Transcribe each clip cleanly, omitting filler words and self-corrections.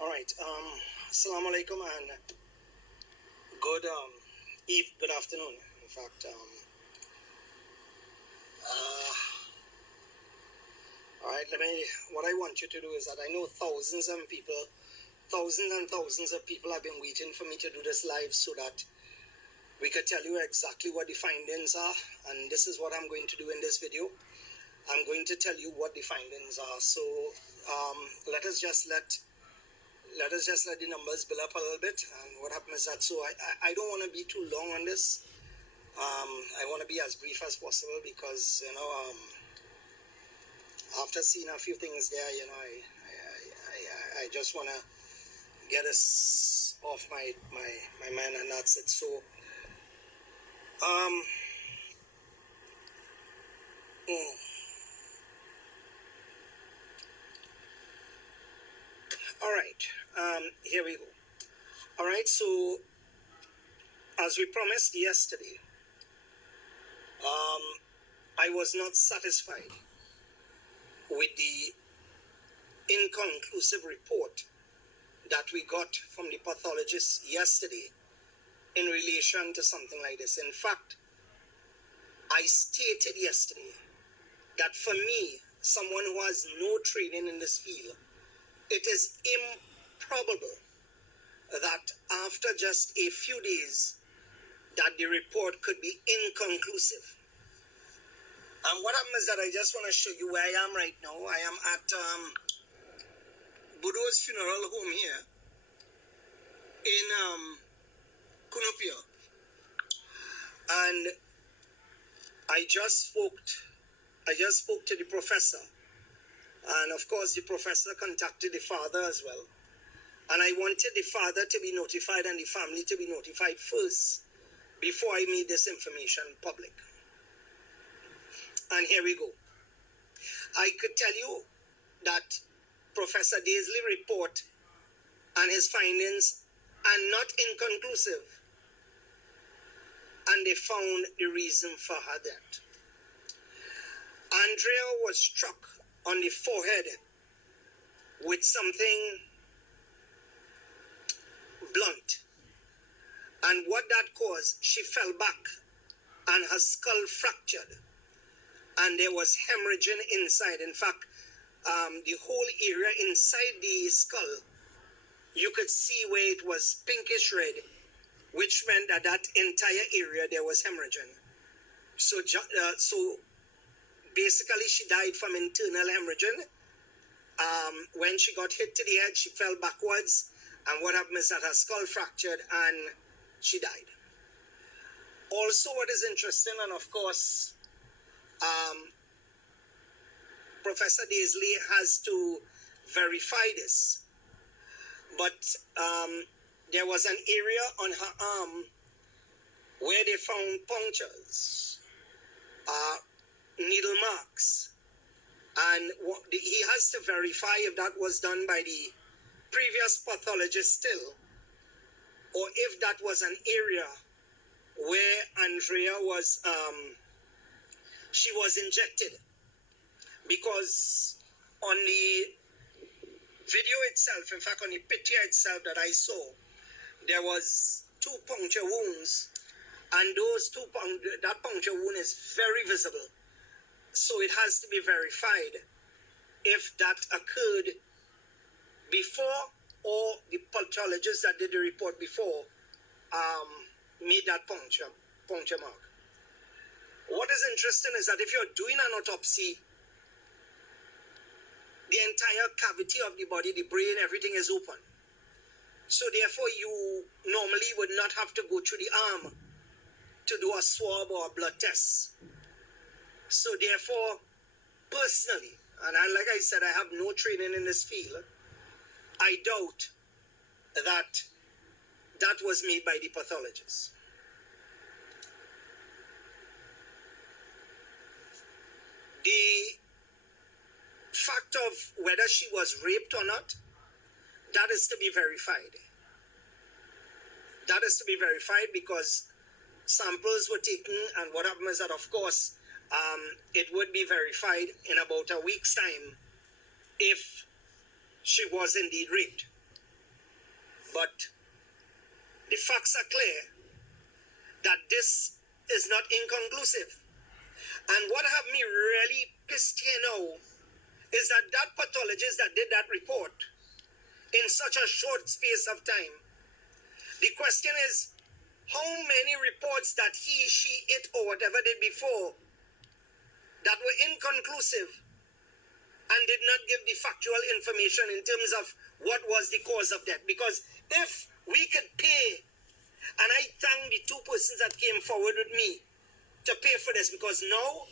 All right. Assalamu alaikum and good good afternoon. In fact, all right. What I want you to do is that I know thousands and thousands of people have been waiting for me to do this live so that we could tell you exactly what the findings are. And this is what I'm going to do in this video. I'm going to tell you what the findings are. So let us just let the numbers build up a little bit. And what happens is that, so I don't want to be too long on this. I want to be as brief as possible because, after seeing a few things there, I just want to get us off my mind, and that's it. So, all right, here we go. All right, so as we promised yesterday, I was not satisfied with the inconclusive report that we got from the pathologist yesterday in relation to something like this. In fact, I stated yesterday that for me, someone who has no training in this field, it is improbable that after just a few days that the report could be inconclusive. And what happens is that I just want to show you where I am right now. I am at Budo's funeral home here in Kunupia. And I just spoke to the professor. And of course the professor contacted the father as well. And I wanted the father to be notified and the family to be notified first before I made this information public. And here we go. I could tell you that Professor Daisley's report and his findings are not inconclusive. And they found the reason for her death. Andrea was struck on the forehead with something blunt. And what that caused, she fell back and her skull fractured. And there was hemorrhaging inside. In fact, the whole area inside the skull, you could see where it was pinkish red, which meant that that entire area there was hemorrhaging. So basically she died from internal hemorrhaging. When she got hit to the head, she fell backwards. And what happened is that her skull fractured and she died. Also, what is interesting, and of course, Professor Daisley has to verify this, but there was an area on her arm where they found punctures, needle marks, and he has to verify if that was done by the previous pathologist still, or if that was an area where Andrea was she was injected, because on the video itself, in fact on the picture itself that I saw, there was 2 puncture wounds, and that puncture wound is very visible. So it has to be verified if that occurred before, or the pathologist that did the report before made that puncture mark. What is interesting is that if you're doing an autopsy, the entire cavity of the body, the brain, everything is open. So therefore, you normally would not have to go through the arm to do a swab or a blood test. So therefore, personally, and like I said, I have no training in this field, I doubt that that was made by the pathologist. The fact of whether she was raped or not, that is to be verified. That is to be verified because samples were taken, and what happened is that, of course, it would be verified in about a week's time if she was indeed raped. But the facts are clear that this is not inconclusive. And what have me really pissed here now is that that pathologist that did that report in such a short space of time, the question is, how many reports that he, she, it, or whatever did before that were inconclusive and did not give the factual information in terms of what was the cause of death? Because if we could pay, and I thank the two persons that came forward with me to pay for this, because now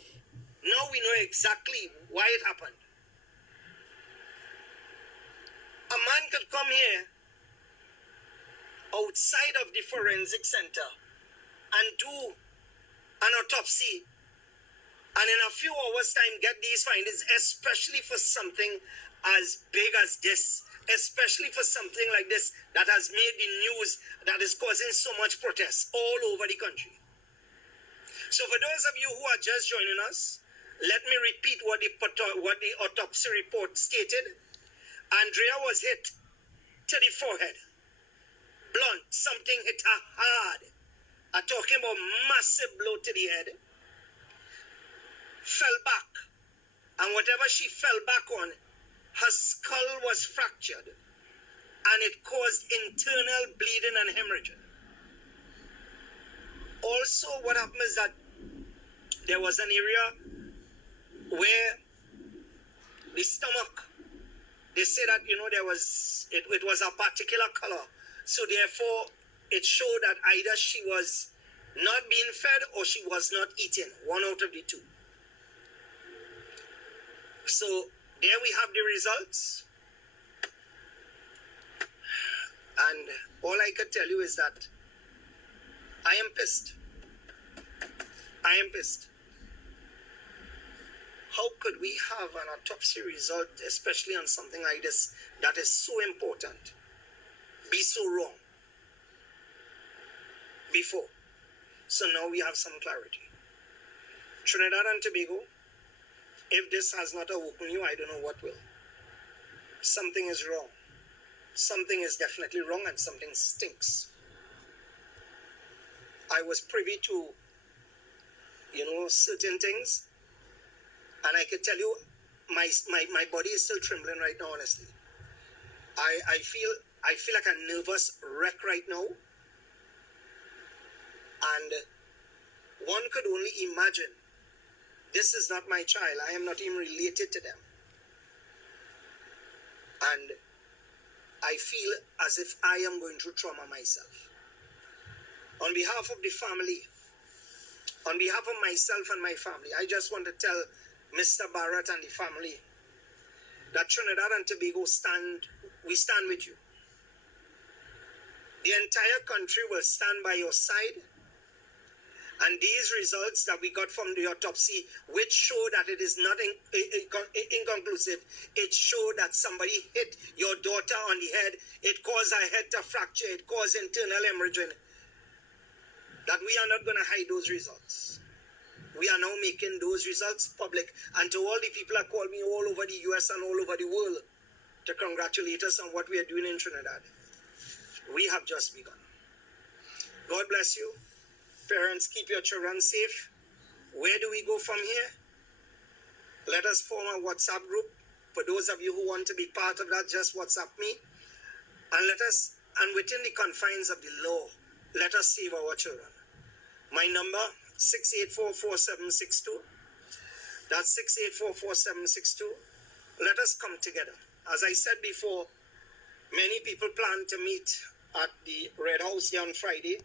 we know exactly why it happened. A man could come here outside of the forensic center and do an autopsy, and in a few hours' time get these findings, especially for something as big as this, especially for something like this that has made the news, that is causing so much protest all over the country. So for those of you who are just joining us, let me repeat what the autopsy report stated. Andrea was hit to the forehead. Blunt, something hit her hard. I'm talking about massive blow to the head. Fell back. And whatever she fell back on, her skull was fractured. And it caused internal bleeding and hemorrhaging. Also, what happened is that there was an area where the stomach, they say that, there was, it was a particular color. So therefore, it showed that either she was not being fed or she was not eating. One out of the two. So there we have the results. And all I can tell you is that I am pissed. I am pissed. How could we have an autopsy result, especially on something like this, that is so important, be so wrong before? So now we have some clarity. Trinidad and Tobago, if this has not awoken you, I don't know what will. Something is wrong. Something is definitely wrong, and something stinks. I was privy to, certain things, and I can tell you, my body is still trembling right now, honestly. I feel like a nervous wreck right now. And one could only imagine, this is not my child. I am not even related to them. And I feel as if I am going through trauma myself. On behalf of the family, on behalf of myself and my family, I just want to tell Mr. Bharatt and the family that Trinidad and Tobago we stand with you. The entire country will stand by your side. And these results that we got from the autopsy, which show that it is not inconclusive, it showed that somebody hit your daughter on the head. It caused her head to fracture. It caused internal hemorrhaging. That we are not going to hide those results. We are now making those results public. And to all the people that call me all over the US and all over the world to congratulate us on what we are doing in Trinidad, we have just begun. God bless you. Parents, keep your children safe. Where do we go from here? Let us form a WhatsApp group. For those of you who want to be part of that, just WhatsApp me. And within the confines of the law, let us save our children. My number, 684-4762. That's 684-4762. Let us come together. As I said before, many people plan to meet at the Red House here on Friday.